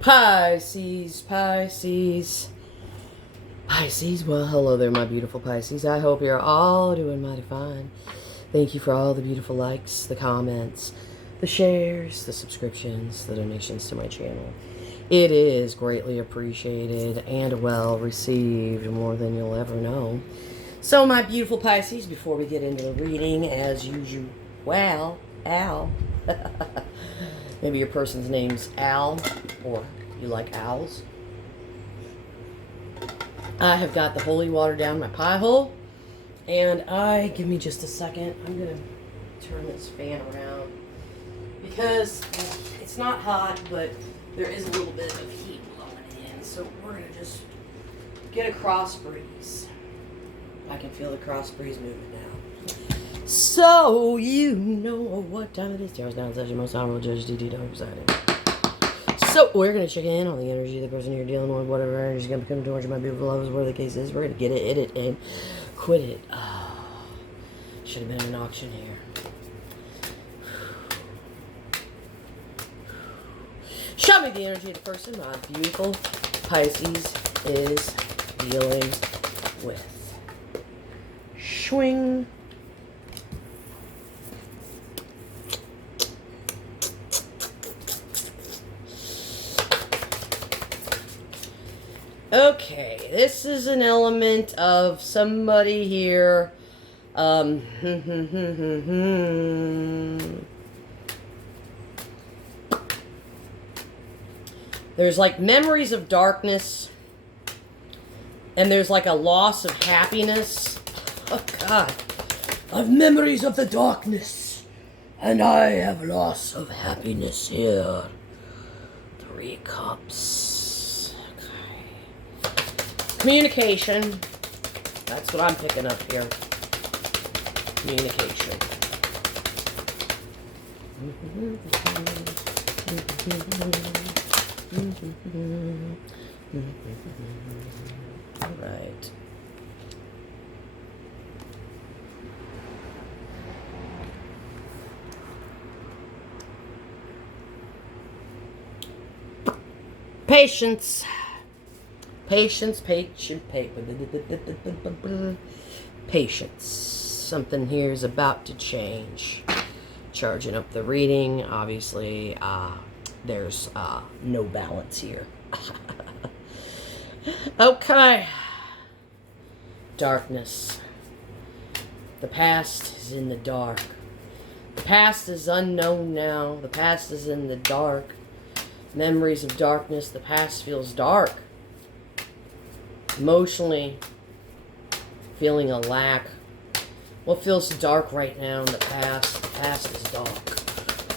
Pisces, Pisces, Pisces. Well, hello there, my beautiful Pisces. I hope you're all doing mighty fine. Thank you for all the beautiful likes, the comments, the shares, the subscriptions, the donations to my channel. It is greatly appreciated and well received, more than you'll ever know. So, my beautiful Pisces, before we get into the reading, as usual, well, Al. Maybe your person's name's Al, or you like owls. I have got the holy water down my pie hole, and give me just a second, I'm going to turn this fan around, because it's not hot, but there is a little bit of heat blowing in, so we're going to just get a cross breeze. I can feel the cross breeze moving now. So, you know what time it is. Taro's now such a most honorable judge, DD Dog presiding. So, we're going to check in on the energy of the person you're dealing with, whatever energy is going to come towards you, my beautiful lovers, whatever the case is. We're going to get it, hit it, and quit it. Oh, should have been an auction here. Show me the energy of the person my beautiful Pisces is dealing with. Swing. Okay, this is an element of somebody here. There's like memories of darkness, and there's like a loss of happiness. Oh God, I've memories of the darkness, and I have loss of happiness here. 3 cups. Okay. Communication. That's what I'm picking up here. Communication. All right. Patience. Patience. Something here is about to change. Charging up the reading. Obviously, there's no balance here. Okay. Darkness. The past is in the dark. The past is unknown now. The past is in the dark. Memories of darkness. The past feels dark. Emotionally, feeling a lack. What feels dark right now in the past? The past is dark.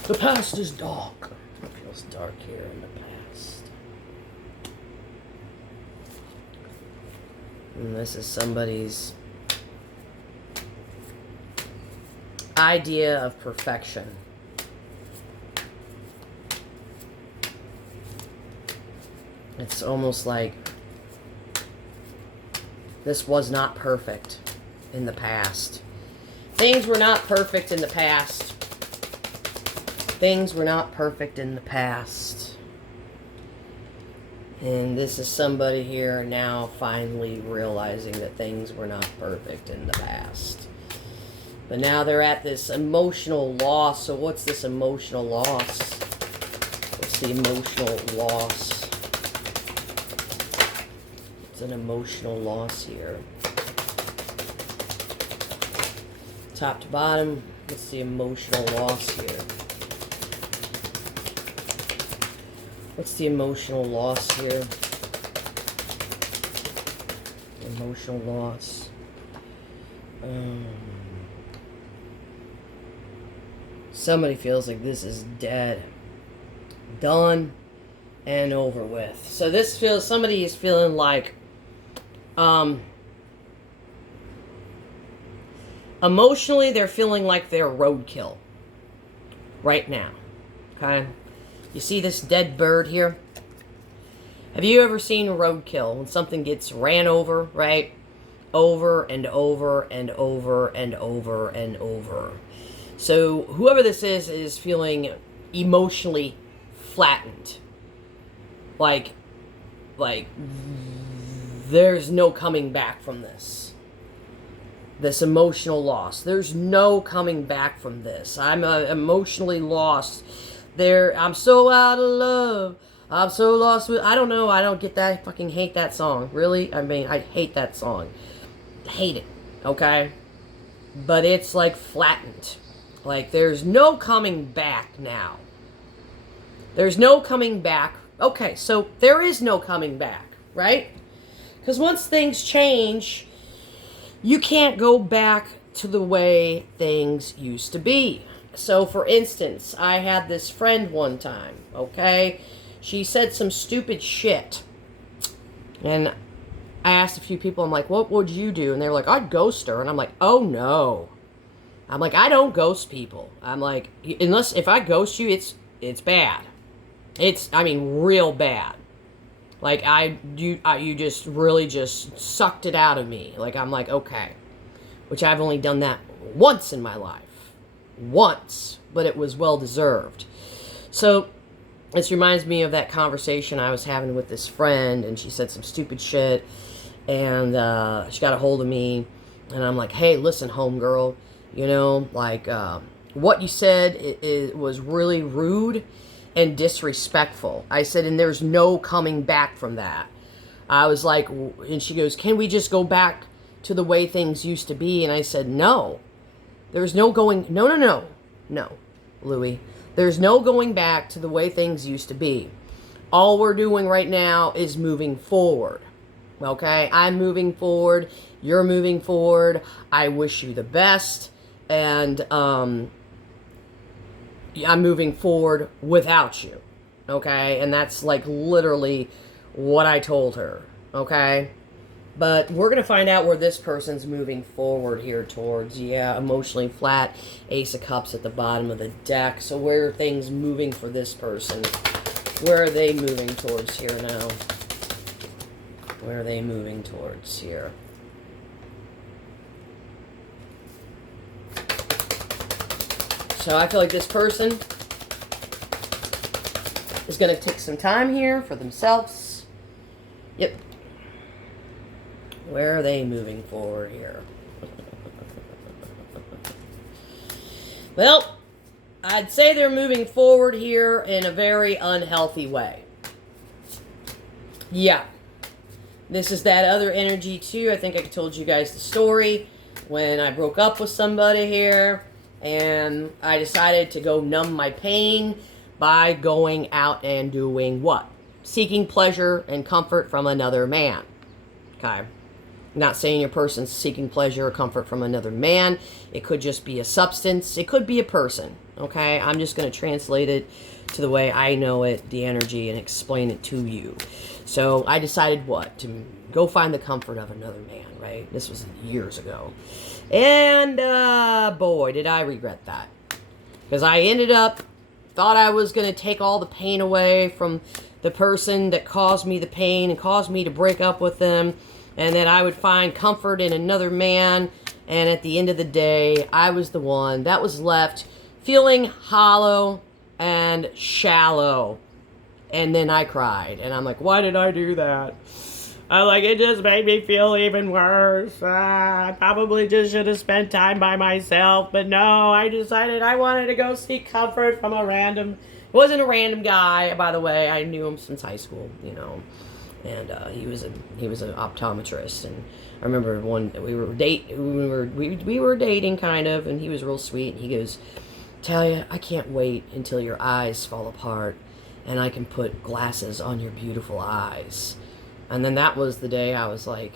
The past is dark. What feels dark here in the past? And this is somebody's idea of perfection. It's almost like this was not perfect in the past. Things were not perfect in the past. Things were not perfect in the past. And this is somebody here now finally realizing that things were not perfect in the past. But now they're at this emotional loss. So what's this emotional loss? What's the emotional loss? It's an emotional loss here. Top to bottom, what's the emotional loss here? What's the emotional loss here? Emotional loss. Somebody feels like this is dead. Done and over with. So this feels, somebody is feeling like, emotionally, they're feeling like they're roadkill right now. Okay? You see this dead bird here? Have you ever seen roadkill when something gets ran over, right? Over and over and over and over and over. So whoever this is feeling emotionally flattened. like, there's no coming back from this. This emotional loss. There's no coming back from this. I'm emotionally lost. I'm so out of love. I'm so lost with... I don't know. I don't get that. I fucking hate that song. Really? I mean, I hate that song. Hate it. Okay? But it's like flattened. Like, there's no coming back now. There's no coming back. Okay, so there is no coming back, right? Because once things change, you can't go back to the way things used to be. So, for instance, I had this friend one time, okay? She said some stupid shit. And I asked a few people, I'm like, what would you do? And they're like, I'd ghost her. And I'm like, oh no. I'm like, I don't ghost people. I'm like, unless if I ghost you, it's bad. I mean, real bad. Like, you just really just sucked it out of me. Like, I'm like, okay. Which I've only done that once in my life. Once. But it was well deserved. So, this reminds me of that conversation I was having with this friend. And she said some stupid shit. And she got a hold of me. And I'm like, hey, listen, homegirl. You know, like, what you said it was really rude and disrespectful. I said, and there's no coming back from that. I was like, and she goes, can we just go back to the way things used to be? And I said, no. There's no going, no, Louie. There's no going back to the way things used to be. All we're doing right now is moving forward. Okay? I'm moving forward. You're moving forward. I wish you the best. And I'm moving forward without you, okay? And that's like literally what I told her, okay? But we're going to find out where this person's moving forward here towards. Yeah, emotionally flat, Ace of Cups at the bottom of the deck. So where are things moving for this person? Where are they moving towards here now? Where are they moving towards here? So I feel like this person is going to take some time here for themselves. Yep. Where are they moving forward here? Well, I'd say they're moving forward here in a very unhealthy way. Yeah. This is that other energy too. I think I told you guys the story when I broke up with somebody here. And I decided to go numb my pain by going out and doing what? Seeking pleasure and comfort from another man. Okay. Not saying your person's seeking pleasure or comfort from another man. It could just be a substance. It could be a person. Okay. I'm just going to translate it to the way I know it, the energy, and explain it to you. So I decided what? To go find the comfort of another man, right? This was years ago. And, boy, did I regret that. Because I ended up, thought I was going to take all the pain away from the person that caused me the pain and caused me to break up with them. And that I would find comfort in another man. And at the end of the day, I was the one that was left feeling hollow and shallow. And then I cried. And I'm like, why did I do that? It just made me feel even worse. I probably just should have spent time by myself. But no, I decided I wanted to go seek comfort from a random... It wasn't a random guy, by the way. I knew him since high school, you know. And he was an optometrist. And I remember we were dating kind of, and he was real sweet. And he goes, Talia, I can't wait until your eyes fall apart and I can put glasses on your beautiful eyes. And then that was the day I was like,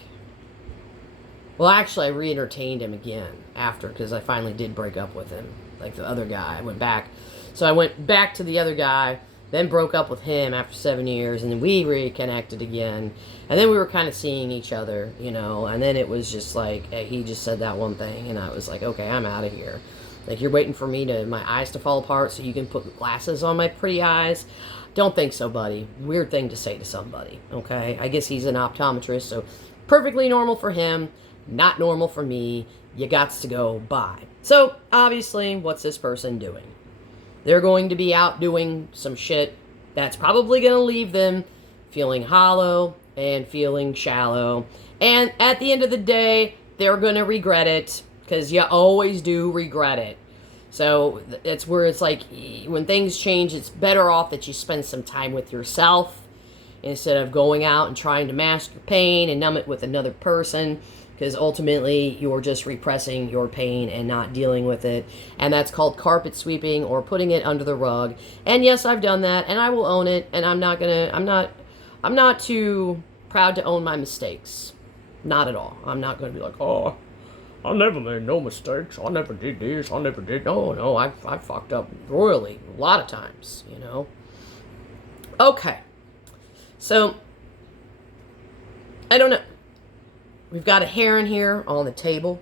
well, actually, I re-entertained him again after, because I finally did break up with him, like the other guy. I went back. So I went back to the other guy, then broke up with him after 7 years, and then we reconnected again. And then we were kind of seeing each other, you know, and then it was just like, he just said that one thing, and I was like, okay, I'm out of here. Like, you're waiting for my eyes to fall apart so you can put glasses on my pretty eyes? Don't think so, buddy. Weird thing to say to somebody, okay? I guess he's an optometrist, so perfectly normal for him, not normal for me. You gots to go by. So, obviously, what's this person doing? They're going to be out doing some shit that's probably going to leave them feeling hollow and feeling shallow. And at the end of the day, they're going to regret it, because you always do regret it. So it's where it's like, when things change, it's better off that you spend some time with yourself instead of going out and trying to mask your pain and numb it with another person, because ultimately you're just repressing your pain and not dealing with it. And that's called carpet sweeping, or putting it under the rug. And yes, I've done that, and I will own it, and I'm not too proud to own my mistakes. Not at all. I'm not going to be like, oh, I never made no mistakes. I never did this. I never did. No, I fucked up royally a lot of times, you know. Okay. So, I don't know. We've got a heron here on the table.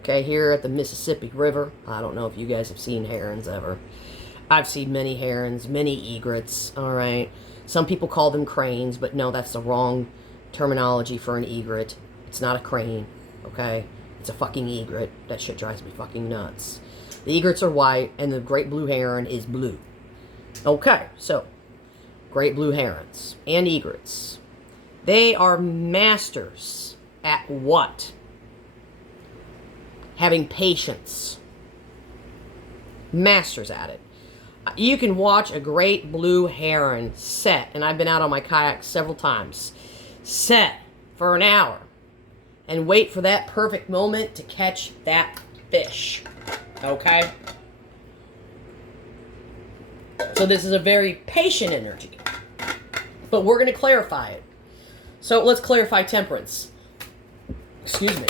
Okay, here at the Mississippi River. I don't know if you guys have seen herons ever. I've seen many herons, many egrets, all right. Some people call them cranes, but no, that's the wrong terminology for an egret. It's not a crane, okay? It's a fucking egret. That shit drives me fucking nuts. The egrets are white, and the great blue heron is blue. Okay, so, great blue herons and egrets. They are masters at what? Having patience. Masters at it. You can watch a great blue heron set, and I've been out on my kayak several times, set for an hour and wait for that perfect moment to catch that fish. Okay? So this is a very patient energy. But we're going to clarify it. So let's clarify temperance. Excuse me.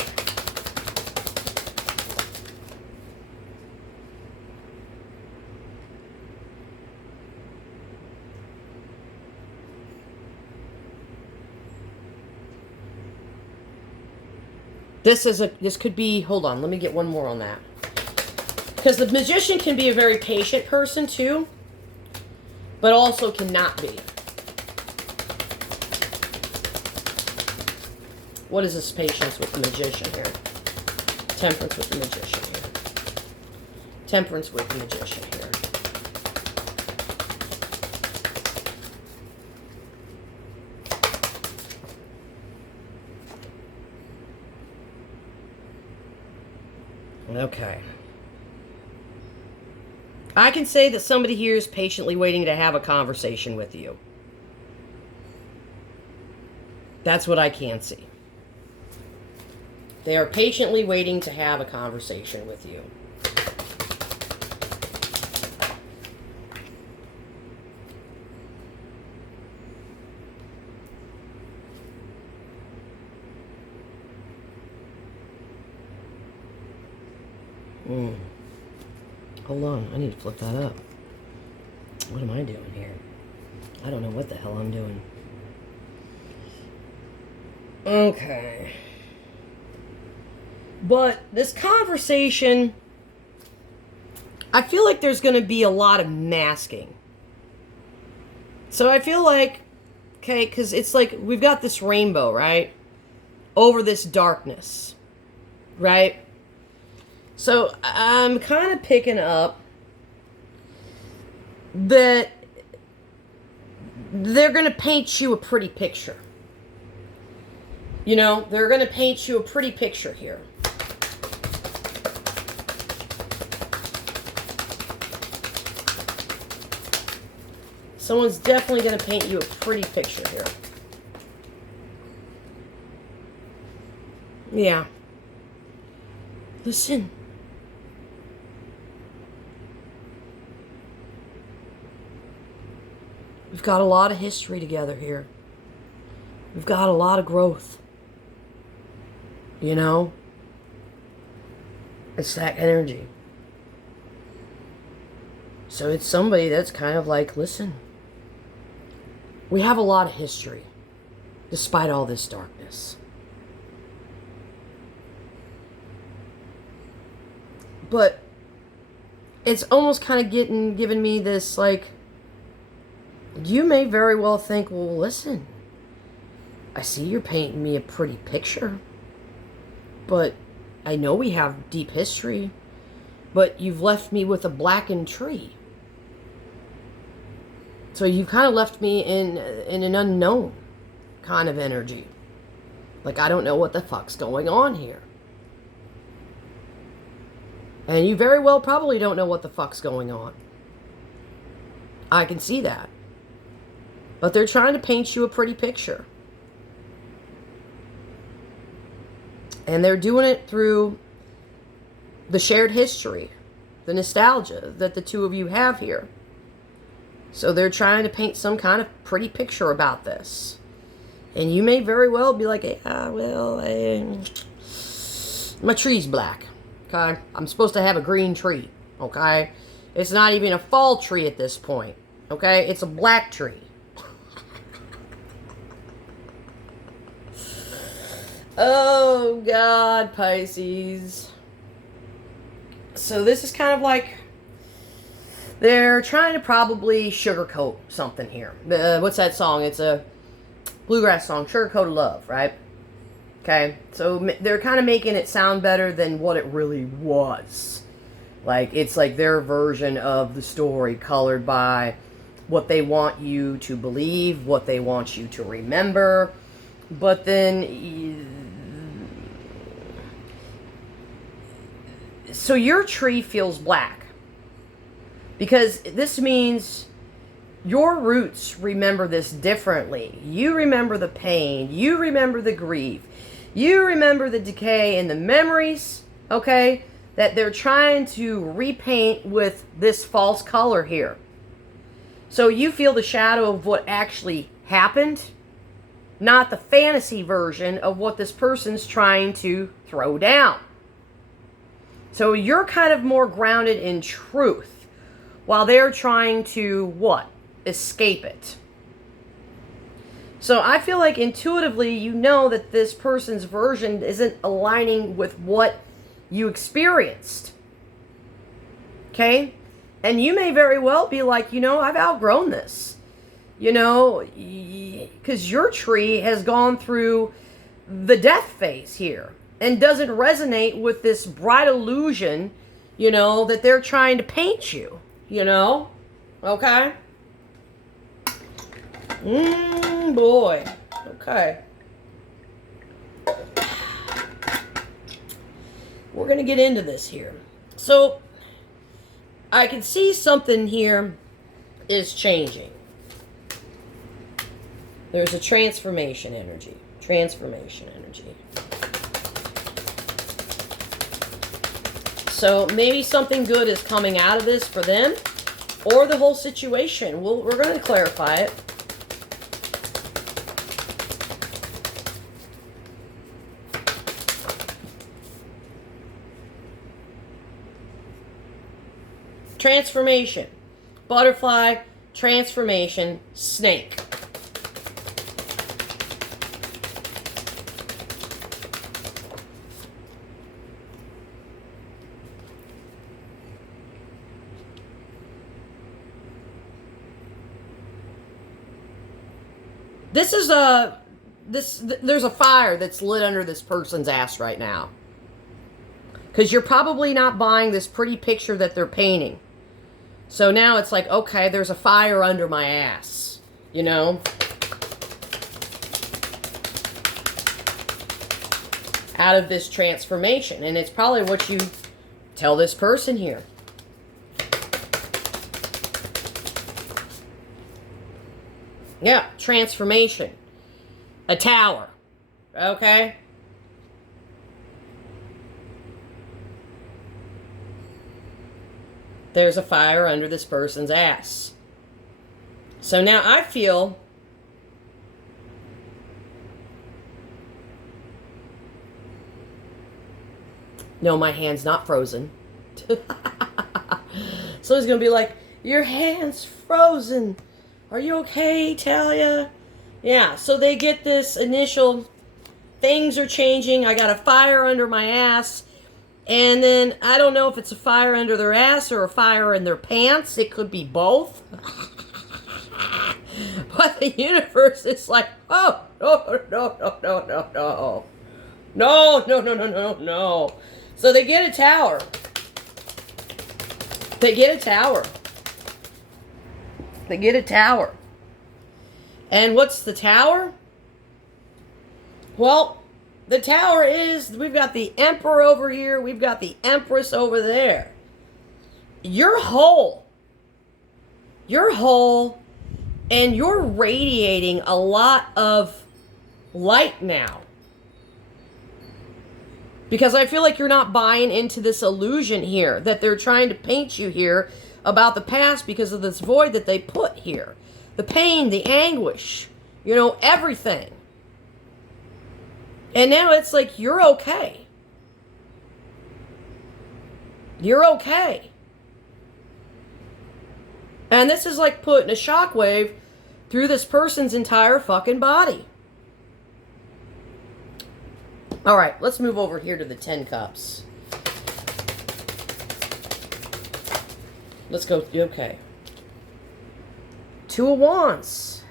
This could be, hold on, let me get one more on that. Because the magician can be a very patient person too, but also cannot be. What is this patience with the magician here? Temperance with the magician here. Temperance with the magician here. Okay. I can say that somebody here is patiently waiting to have a conversation with you. That's what I can see. They are patiently waiting to have a conversation with you. Hold on, I need to flip that up. What am I doing here? I don't know what the hell I'm doing. Okay. But this conversation, I feel like there's going to be a lot of masking. So I feel like, okay, because it's like we've got this rainbow, right? Over this darkness, right? So I'm kind of picking up that they're going to paint you a pretty picture. You know, they're going to paint you a pretty picture here. Someone's definitely going to paint you a pretty picture here. Yeah. Listen. We've got a lot of history together here. We've got a lot of growth. You know? It's that energy. So it's somebody that's kind of like, listen, we have a lot of history, despite all this darkness. But it's almost kind of giving me this, like, you may very well think, well, listen, I see you're painting me a pretty picture, but I know we have deep history, but you've left me with a blackened tree. So you kind of left me in an unknown kind of energy. Like, I don't know what the fuck's going on here. And you very well probably don't know what the fuck's going on. I can see that. But they're trying to paint you a pretty picture. And they're doing it through the shared history, the nostalgia that the two of you have here. So they're trying to paint some kind of pretty picture about this. And you may very well be like, yeah, well, my tree's black. Okay? I'm supposed to have a green tree. Okay? It's not even a fall tree at this point. Okay? It's a black tree. Oh, God, Pisces. So this is kind of like they're trying to probably sugarcoat something here. What's that song? It's a bluegrass song, Sugarcoated Love, right? Okay, so they're kind of making it sound better than what it really was. Like, it's like their version of the story colored by what they want you to believe, what they want you to remember. But then, so your tree feels black. Because this means your roots remember this differently. You remember the pain. You remember the grief. You remember the decay and the memories, okay, that they're trying to repaint with this false color here. So you feel the shadow of what actually happened, not the fantasy version of what this person's trying to throw down. So you're kind of more grounded in truth, while they're trying to, what? Escape it. So I feel like intuitively you know that this person's version isn't aligning with what you experienced. Okay? And you may very well be like, you know, I've outgrown this. You know, because your tree has gone through the death phase here and doesn't resonate with this bright illusion, you know, that they're trying to paint you. You know? Okay? Boy. Okay. We're going to get into this here. So, I can see something here is changing. There's a transformation energy. Transformation energy. So maybe something good is coming out of this for them, or the whole situation. We're going to clarify it. Transformation. Butterfly, transformation, snake. This is there's a fire that's lit under this person's ass right now. Because you're probably not buying this pretty picture that they're painting. So now it's like, okay, there's a fire under my ass. You know? Out of this transformation. And it's probably what you tell this person here. Yeah, transformation. A tower. Okay? There's a fire under this person's ass. So now I feel no, my hand's not frozen. So he's going to be like, your hand's frozen. Are you okay, Talia? Yeah, so they get this initial, things are changing. I got a fire under my ass. And then, I don't know if it's a fire under their ass or a fire in their pants. It could be both. But the universe is like, oh, no, no, no, no, no, no. No, no, no, no, no, no. So they get a tower. They get a tower. They get a tower. And what's the tower? Well, the tower is, we've got the emperor over here. We've got the empress over there. You're whole. You're whole. And you're radiating a lot of light now. Because I feel like you're not buying into this illusion here that they're trying to paint you here about the past because of this void that they put here. The pain, the anguish, you know, everything. And now it's like, you're okay. You're okay. And this is like putting a shockwave through this person's entire fucking body. All right, let's move over here to the 10 cups. Let's go, okay. 2 of Wands.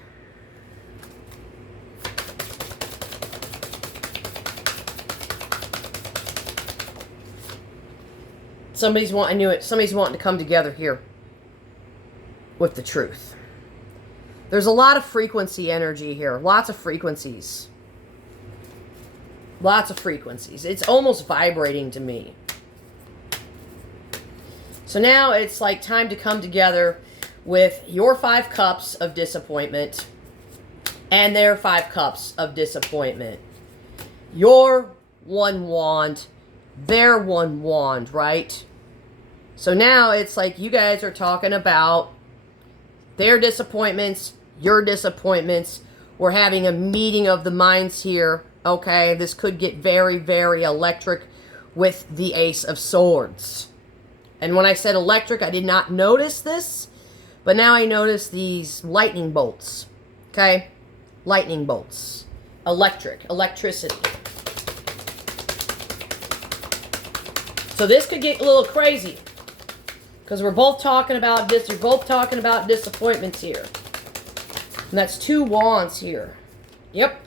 I knew it. Somebody's wanting to come together here with the truth. There's a lot of frequency energy here. Lots of frequencies. Lots of frequencies. It's almost vibrating to me. So now it's like time to come together with your 5 cups of disappointment and their 5 cups of disappointment. Your 1 wand, their 1 wand, right? So now it's like you guys are talking about their disappointments, your disappointments. We're having a meeting of the minds here. Okay, this could get very, very electric with the Ace of Swords. And when I said electric, I did not notice this. But now I notice these lightning bolts. Okay? Lightning bolts. Electricity. So this could get a little crazy. Because we're both talking about this. You're both talking about disappointments here. And that's 2 wands here. Yep.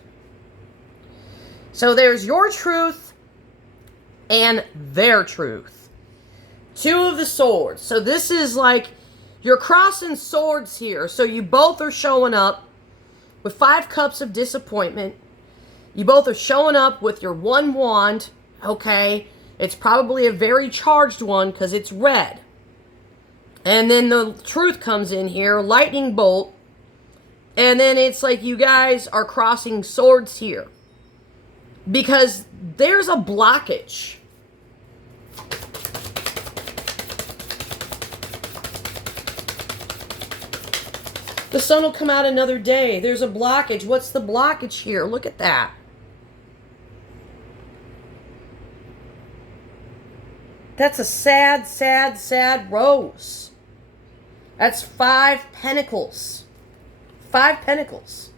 So there's your truth and their truth. 2 of the swords. So this is like you're crossing swords here. So you both are showing up with 5 cups of disappointment. You both are showing up with your 1 wand. Okay. It's probably a very charged one because it's red. And then the truth comes in here. Lightning bolt. And then it's like you guys are crossing swords here. Because there's a blockage. The sun will come out another day. There's a blockage. What's the blockage here? Look at that. That's a sad, sad, sad rose. That's 5 pentacles. 5 pentacles.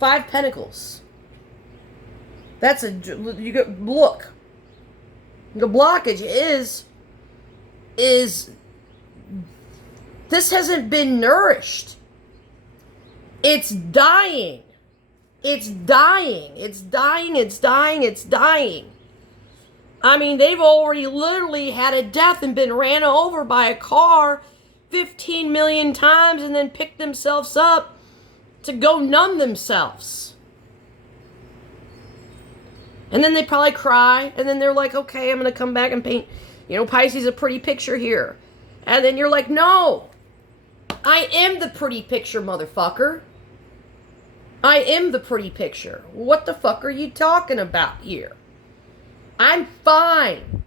5 pentacles. That's a, you got, look. The blockage is, this hasn't been nourished. It's dying. It's dying. It's dying. It's dying. It's dying. I mean, they've already literally had a death and been ran over by a car 15 million times and then picked themselves up to go numb themselves. And then they probably cry, and then they're like, okay, I'm going to come back and paint, you know, Pisces a pretty picture here. And then you're like, no, I am the pretty picture, motherfucker. I am the pretty picture. What the fuck are you talking about here? I'm fine.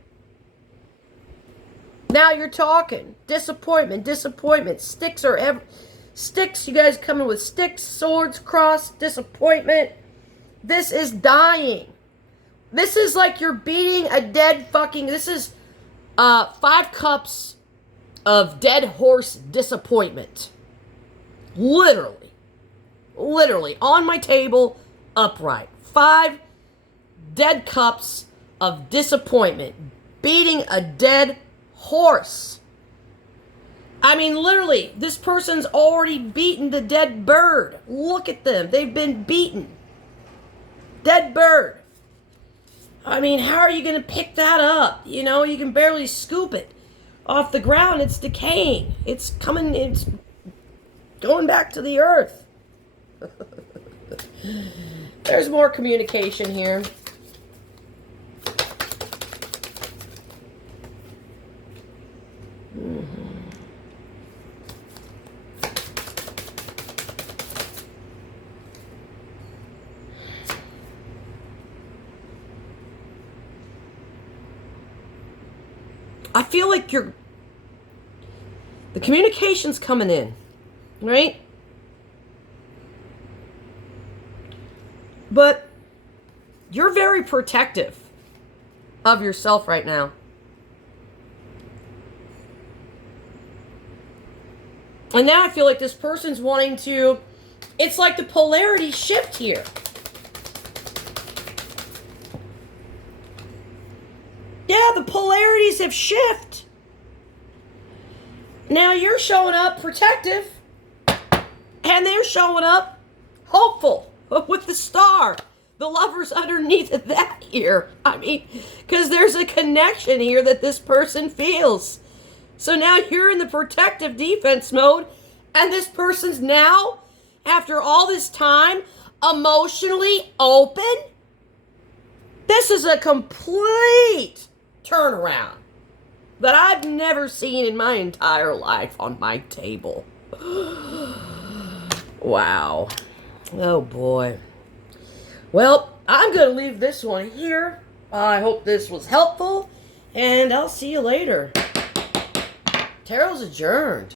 Now you're talking. Disappointment, disappointment. Sticks, you guys coming with sticks, swords, cross, disappointment. This is dying. This is like you're beating a dead fucking... This is 5 cups of dead horse disappointment. Literally. Literally. On my table, upright. 5 dead cups of disappointment. Beating a dead horse. I mean, literally, this person's already beaten the dead bird. Look at them. They've been beaten. Dead bird. I mean, how are you going to pick that up? You know, you can barely scoop it off the ground. It's decaying. It's coming. Going back to the earth. There's more communication here. I feel like the communication's coming in, right? But you're very protective of yourself right now. And now I feel like this person's wanting to, it's like the polarity shift here. Yeah, the polarities have shifted. Now you're showing up protective, and they're showing up hopeful with the star. The lover's underneath of that here. I mean, because there's a connection here that this person feels. So now you're in the protective defense mode, and this person's now, after all this time, emotionally open. This is a complete turnaround that I've never seen in my entire life on my table. Wow. Oh boy. Well, I'm going to leave this one here. I hope this was helpful, and I'll see you later. Tarot's adjourned.